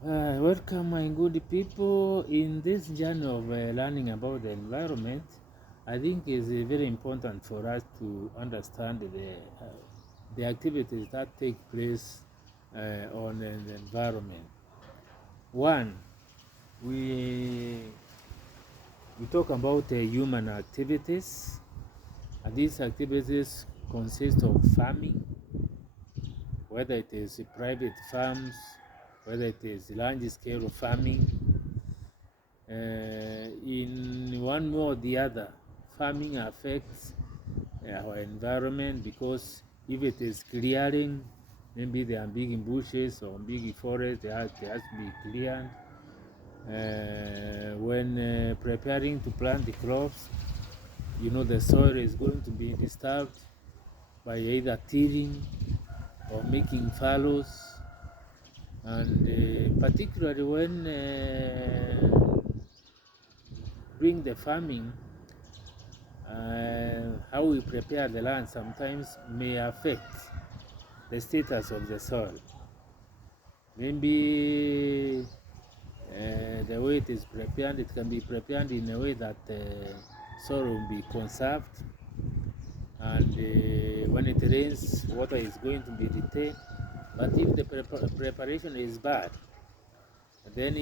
Welcome, my good people. In this journey of learning about the environment, I think it's very important for us to understand the activities that take place on the environment. One, we talk about human activities. And these activities consist of farming, whether it is private farms, whether it is large-scale farming. In one way or the other, farming affects our environment, because if it is clearing, maybe there are big bushes or big forests, they have to be cleared. When preparing to plant the crops, the soil is going to be disturbed by either tilling or making fallows. And particularly when during the farming, how we prepare the land sometimes may affect the status of the soil. Maybe the way it is prepared, it can be prepared in a way that soil will be conserved, and when it rains, water is going to be retained. But if the preparation is bad, then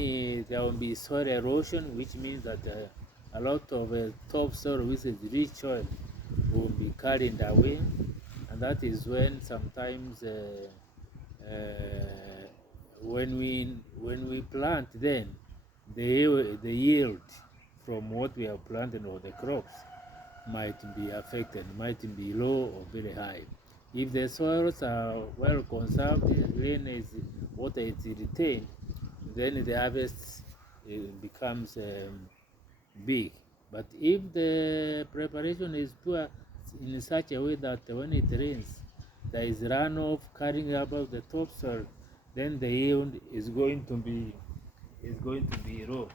there will be soil erosion, which means that a lot of topsoil, which is rich soil, will be carried away, and that is when sometimes when we plant, then the yield from what we have planted or the crops might be affected, might be low or very high. If the soils are well conserved, rain is water is retained, then the harvest becomes big. But if the preparation is poor in such a way that when it rains, there is runoff carrying about the topsoil, then the yield is going to be low.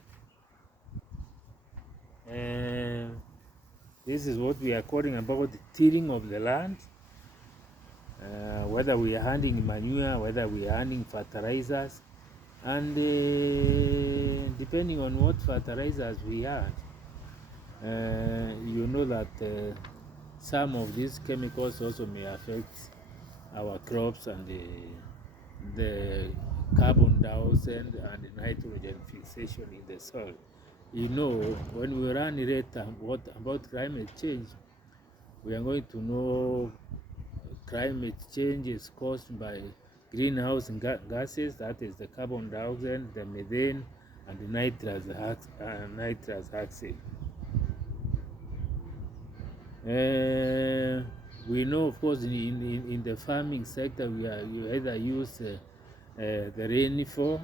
And this is what we are calling about the tilling of the land. Whether we are handing manure, whether we are handing fertilizers, and depending on what fertilizers we add, you know that some of these chemicals also may affect our crops and the carbon dioxide and the nitrogen fixation in the soil. When we run later about climate change, we are going to know climate change is caused by greenhouse gases, that is the carbon dioxide, the methane, and the nitrous oxide. We know, of course, in the farming sector, you either use the rainfall,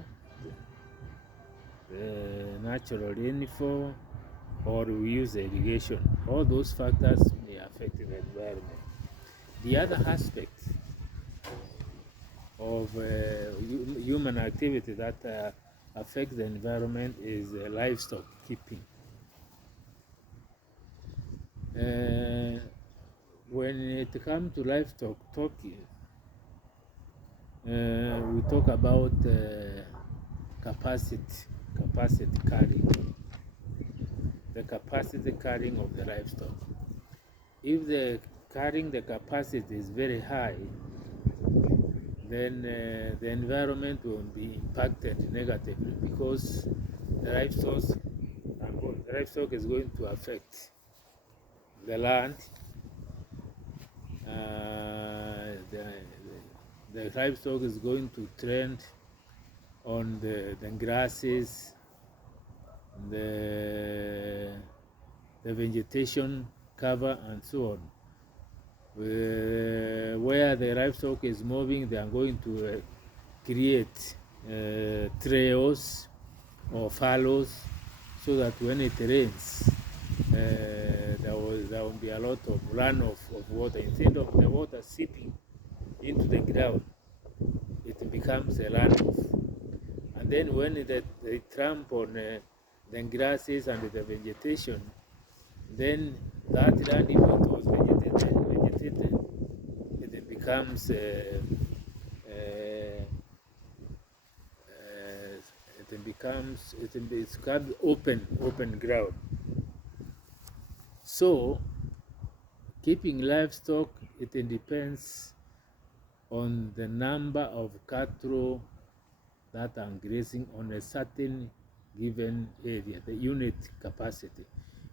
natural rainfall, or we use irrigation. All those factors may affect the environment. The other aspect of human activity that affects the environment is livestock keeping. When it comes to livestock talking, we talk about capacity carrying, the capacity carrying of the livestock. If the carrying the capacity is very high, then the environment will be impacted negatively, because the livestock is going to affect the land. The livestock is going to trend on the grasses, the vegetation cover, and so on. Where the livestock is moving, they are going to create trails or fallows, so that when it rains, there will be a lot of runoff of water. Instead of the water seeping into the ground, it becomes a runoff. And then when they tramp on the grasses and the vegetation, then that land, if it was vegetated, it becomes becomes it's called open ground. So keeping livestock, it depends on the number of cattle that are grazing on a certain given area, the unit capacity.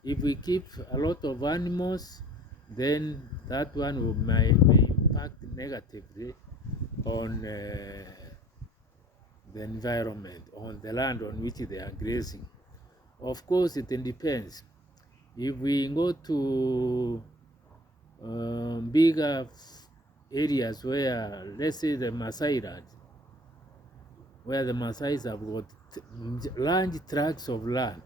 If we keep a lot of animals, then that one may impact negatively on the environment, on the land on which they are grazing. Of course, it depends. If we go to bigger areas where, let's say the Maasai land, where the Maasais have got large tracts of land,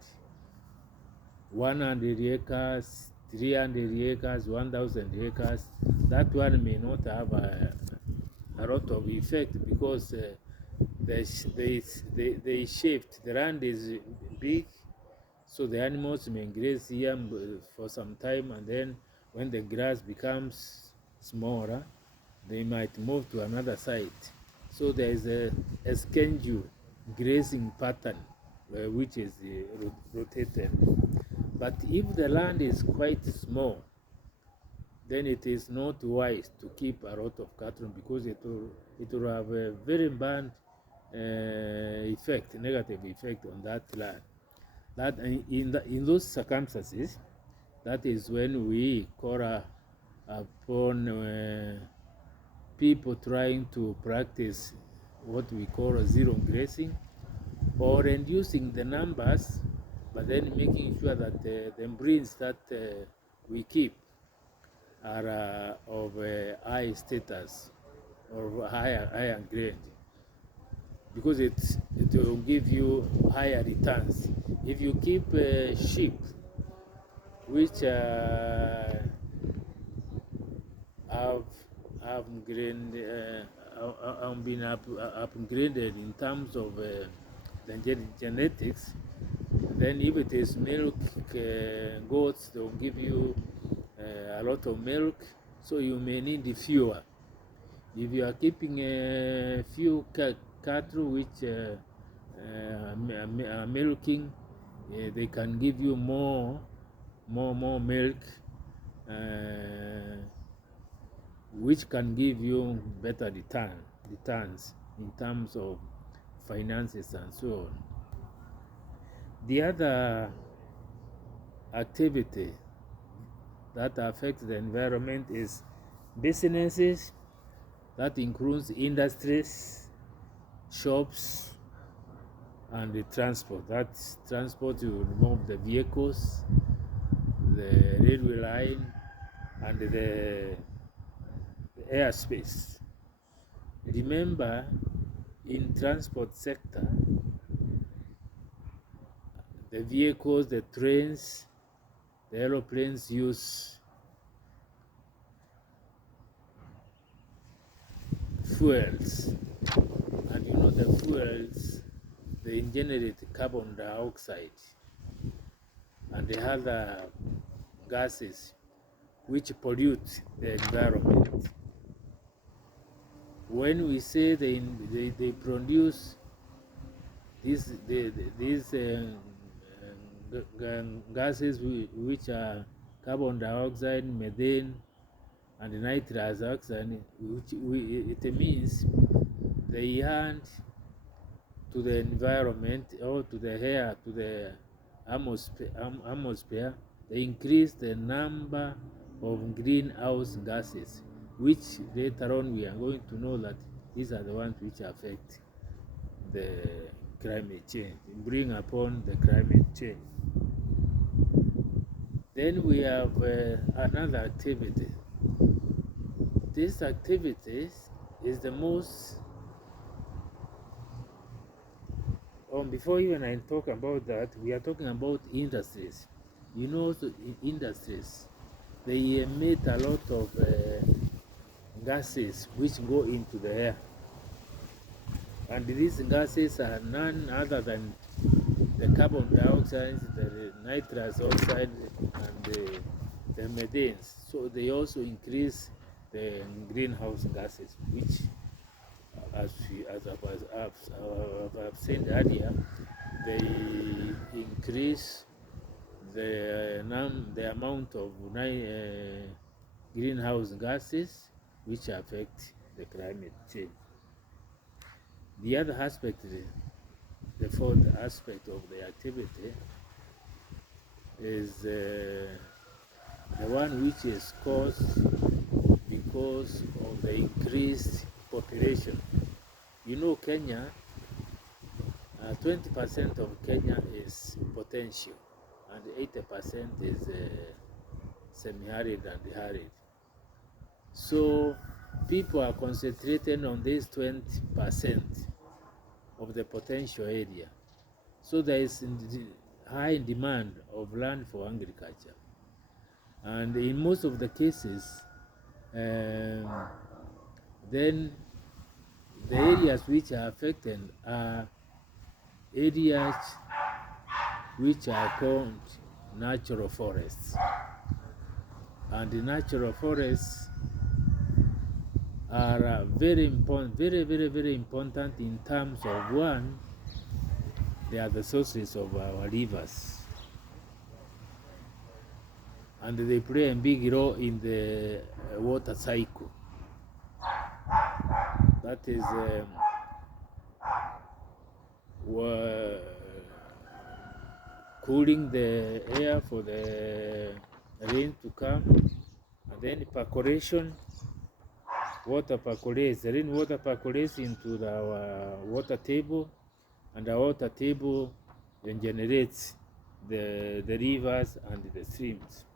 100 acres, 300 acres, 1,000 acres, that one may not have a lot of effect because they shift. The land is big, so the animals may graze here for some time, and then when the grass becomes smaller, they might move to another site. So there is a schedule grazing pattern which is rotated. But if the land is quite small, then it is not wise to keep a lot of cattle because it will have a very bad effect, negative effect on that land. That in those circumstances, that is when we call upon people trying to practice what we call zero grazing, or reducing the numbers, but then making sure that the breeds that we keep are of high status or higher grade, because it will give you higher returns. If you keep sheep which have been upgraded in terms of the genetics, then if it is milk goats, they will give you a lot of milk, so you may need fewer. If you are keeping a few cattle which are milking, they can give you more milk, which can give you better returns in terms of finances and so on. The other activity that affects the environment is businesses. That includes industries, shops, and the transport. That transport, you remove the vehicles, the railway line, and the airspace. Remember, in transport sector, the vehicles, the trains, the aeroplanes use fuels, and you know the fuels, they generate carbon dioxide and the other gases which pollute the environment. When we say they produce these gases which are carbon dioxide, methane, and nitrous oxide, it means they add to the environment or to the air, to the atmosphere, they increase the number of greenhouse gases, which later on we are going to know that these are the ones which affect the climate change, bring upon the climate change. Then we have another activity. This activity is the most, before even I talk about that, we are talking about industries. You know, so in industries, they emit a lot of gases which go into the air. And these gases are none other than the carbon dioxide, the nitrous oxide, and the methane. So they also increase the greenhouse gases, which, as I've said earlier, they increase the amount of greenhouse gases which affect the climate change. The other aspect, the fourth aspect of the activity is the one which is caused because of the increased population. You know, Kenya, 20% of Kenya is potential and 80% is semi-arid and arid. So people are concentrating on this 20% of the potential area. So there is high demand of land for agriculture. And in most of the cases, then the areas which are affected are areas which are called natural forests. And the natural forests are very important, very important in terms of, one, they are the sources of our rivers. And they play a big role in the water cycle. That is cooling the air for the rain to come, and then percolation, water percolates, the rainwater percolates into our water table, and the water table then generates the rivers and the streams.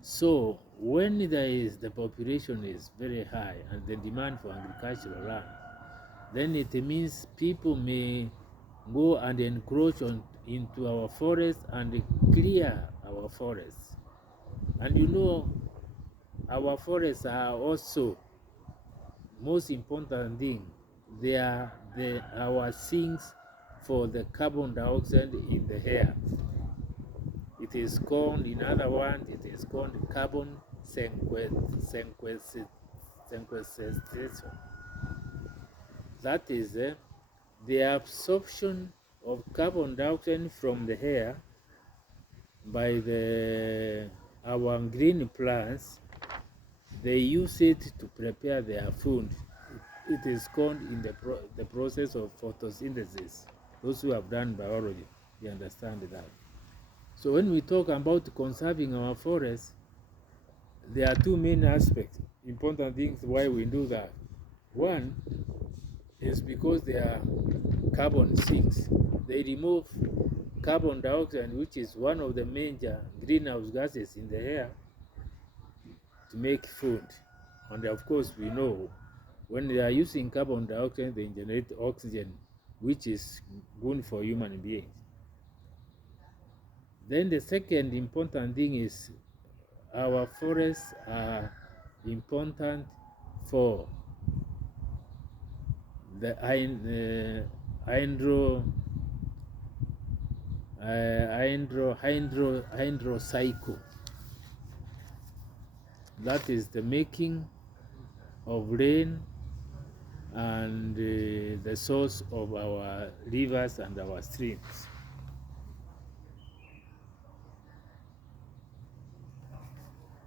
So when the population is very high and the demand for agricultural land, then it means people may go and encroach into our forests and clear our forests. And you know, our forests are also, most important thing, they are our sinks for the carbon dioxide in the air. It is called, in other words, it is called carbon sequestration. That is the absorption of carbon dioxide from the air by our green plants. They use it to prepare their food. It is called in the process of photosynthesis. Those who have done biology, they understand that. So when we talk about conserving our forests, there are two main aspects, important things why we do that. One is because they are carbon sinks. They remove carbon dioxide, which is one of the major greenhouse gases in the air, to make food. And of course, we know when they are using carbon dioxide, they generate oxygen, which is good for human beings. Then the second important thing is our forests are important for the hydro cycle. That is the making of rain and the source of our rivers and our streams.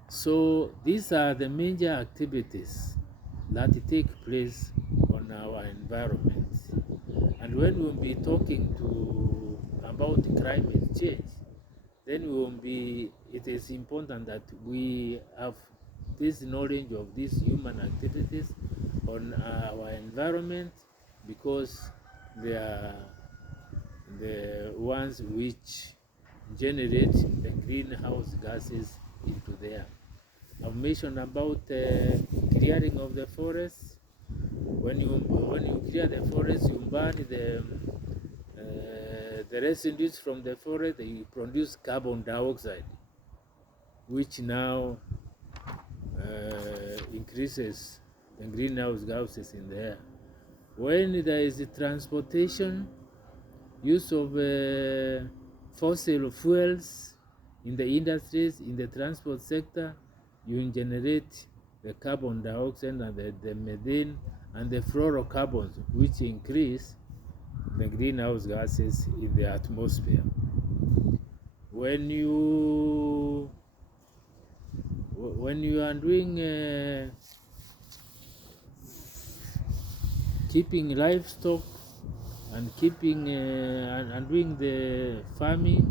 So these are the major activities that take place on our environment. And when we'll be talking about climate change, then it is important that we have this knowledge of these human activities on our environment, because they are the ones which generate the greenhouse gases into the air. I've mentioned about clearing of the forests. When you clear the forest, you burn the residues from the forest. They produce carbon dioxide, which now increases the greenhouse gases in the air. When there is transportation, use of fossil fuels in the industries, in the transport sector, you generate the carbon dioxide and the methane and the fluorocarbons, which increase the greenhouse gases in the atmosphere. When you are doing keeping livestock and keeping and doing the farming,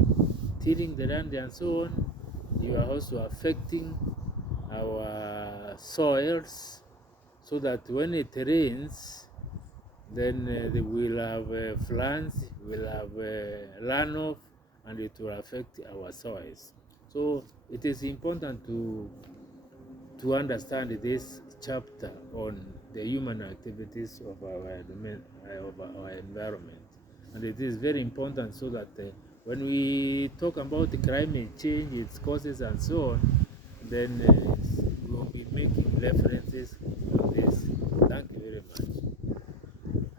tilling the land and so on, you are also affecting our soils, so that when it rains, then they will have floods, will have runoff, and it will affect our soils. So it is important to understand this chapter on the human activities of our environment, and it is very important so that when we talk about climate change, its causes and so on, then we will be making references to this. Thank you very much.